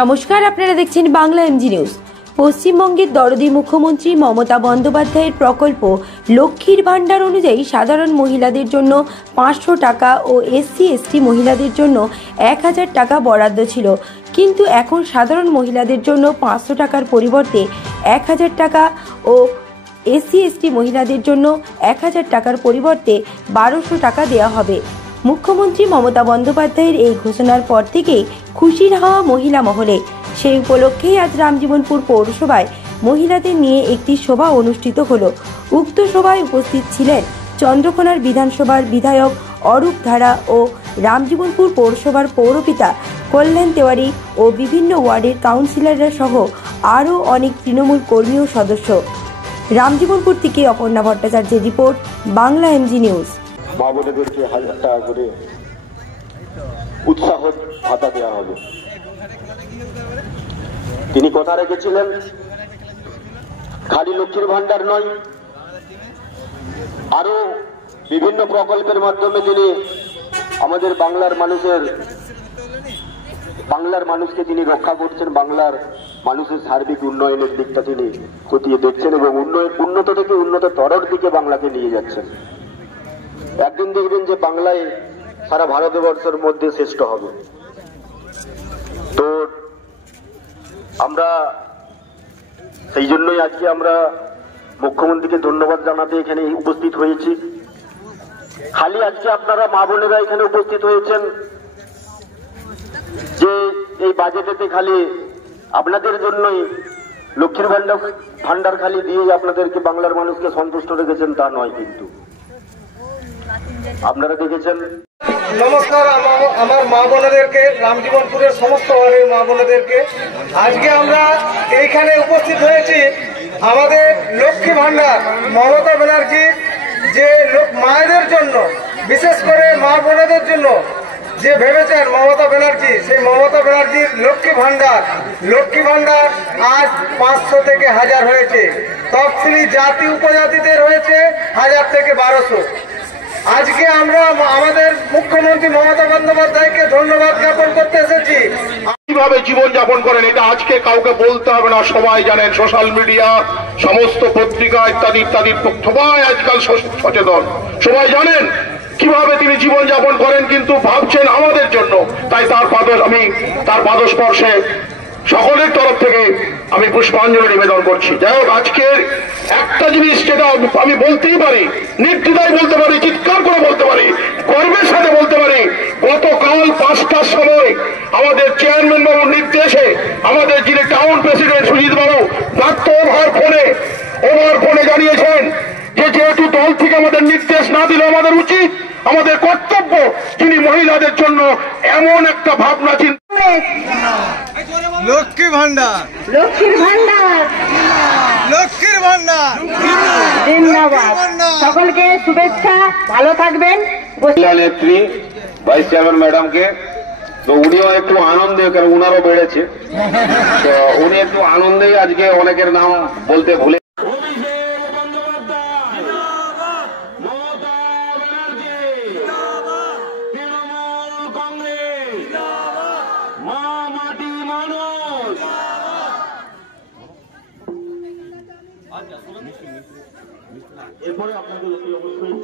নমস্কার, আপনারা দেখছেন বাংলা এমজি নিউজ। পশ্চিমবঙ্গের দরদি মুখ্যমন্ত্রী মমতা বন্দ্যোপাধ্যায়ের প্রকল্প লক্ষ্মীর ভাণ্ডার অনুযায়ী সাধারণ মহিলাদের জন্য 500 টাকা ও SC/ST মহিলাদের জন্য 1000 টাকা বরাদ্দ ছিল, কিন্তু এখন সাধারণ মহিলাদের জন্য 500 টাকার পরিবর্তে 1000 টাকা ও SC/ST মহিলাদের জন্য 1000 টাকার পরিবর্তে 1200 টাকা দেওয়া হবে। মুখ্যমন্ত্রী মমতা বন্দ্যোপাধ্যায়ের এই ঘোষণার পর থেকেই খুশির হাওয়া মহিলা মহলে। সেই উপলক্ষেই আজ রামজীবনপুর পৌরসভায় মহিলাদের নিয়ে একটি সভা অনুষ্ঠিত হলো। উক্ত সভায় উপস্থিত ছিলেন চন্দ্রকোনার বিধানসভার বিধায়ক অরূপ ধারা ও রামজীবনপুর পৌরসভার পৌরপিতা কল্যাণ তেওয়ারি ও বিভিন্ন ওয়ার্ডের কাউন্সিলররা সহ আরও অনেক তৃণমূল কর্মী ও সদস্য। রামজীবনপুর থেকে অপর্ণা ভট্টাচার্যের রিপোর্ট, বাংলা এমজি নিউজ। মা বোনেদেরকে 1000 টাকা করে উৎসাহ ভাতা দেওয়া হবে। তিনি কথা রেখেছিলেন, খালি লক্ষ্মীর ভাণ্ডার নয়, আরো বিভিন্ন প্রকল্পের মাধ্যমে তিনি আমাদের বাংলার মানুষকে তিনি রক্ষা করছেন। বাংলার মানুষের সার্বিক উন্নয়নের দিকটা তিনি খতিয়ে দেখছেন এবং উন্নত থেকে উন্নততর দিকে বাংলাকে নিয়ে যাচ্ছেন। একদিন দেখবেন যে বাংলায় সারা ভারতবর্ষের মধ্যে শ্রেষ্ঠ হবে। তো আমরা সেই জন্যই আজকে আমরা মুখ্যমন্ত্রীকে ধন্যবাদ জানাতে এখানে উপস্থিত হয়েছি। খালি আজকে আপনারা মা বোনেরা এখানে উপস্থিত হয়েছেন যে এই বাজেটেতে খালি আপনাদের জন্যই লক্ষ্মীর ভাণ্ডার খালি দিয়ে আপনাদেরকে বাংলার মানুষকে সন্তুষ্ট রেখেছেন তা নয়, কিন্তু আপনারা দেখেছেন। নমস্কার আমার মা বোনেদেরকে, রামজীবনপুরের সমস্ত ওয়ার্ডের মা বোনেদেরকে। আজকে আমরা এইখানে উপস্থিত হয়েছি আমাদের লক্ষ্মী ভাণ্ডার মমতা ব্যানার্জি যে মায়েদের জন্য, বিশেষ করে মা বোনেদের জন্য যে ভেবেছেন মমতা ব্যানার্জি, সেই মমতা ব্যানার্জির লক্ষ্মী ভাণ্ডার আজ 500 থেকে 1000 হয়েছে। তফসিলি জাতি উপজাতিদের হয়েছে 1000 থেকে 1200। আজকে আমরা আমাদের মুখ্যমন্ত্রী মমতা বন্দ্যোপাধ্যায়কে ধন্যবাদ জ্ঞাপন করতে এসেছি। কিভাবে জীবন যাপন করেন এটা আজকে কাউকে বলতে হবে না, সবাই জানেন। সোশ্যাল মিডিয়া, সমস্ত পত্রিকা ইত্যাদি সবাই আজকাল সচেতন, সবাই জানেন কিভাবে তিনি জীবন যাপন করেন, কিন্তু ভাবছেন আমাদের জন্য। তাই তার পাদস্পর্শে সকলের তরফ থেকে আমি পুষ্পাঞ্জলি নিবেদন করছি। যাই হোক, আজকের একটা জিনিস যেটা আমি বলতেই পারি, নির্দ্বিধায় বলতে পারি, চিৎকার করে বলতে পারি, গর্বের সাথে বলতে পারি, গতকাল 5টার সময় আমাদের চেয়ারম্যান বাবুর নির্দেশে আমাদের যিনি টাউন প্রেসিডেন্ট সুজিত বাবু ডাক্ত ওভার ফোনে জানিয়েছেন যে যেহেতু দল থেকে আমাদের নির্দেশ না দিলে আমাদের উচিত, আমাদের কর্তব্য, যিনি মহিলাদের জন্য এমন একটা ভাবনা চিন্তা। লক্ষ্মী ভাণ্ডার ধন্যবাদ, সকলকে শুভেচ্ছা, ভালো থাকবেন। নেত্রী ভাইস চেয়ারম্যান ম্যাডামকে, তো উনিও একটু আনন্দে, কারণ উনারও বেড়েছে, তো উনি একটু আনন্দেই আজকে অনেকের নাম বলতে ভুলে। এরপরে আপনাদের অবশ্যই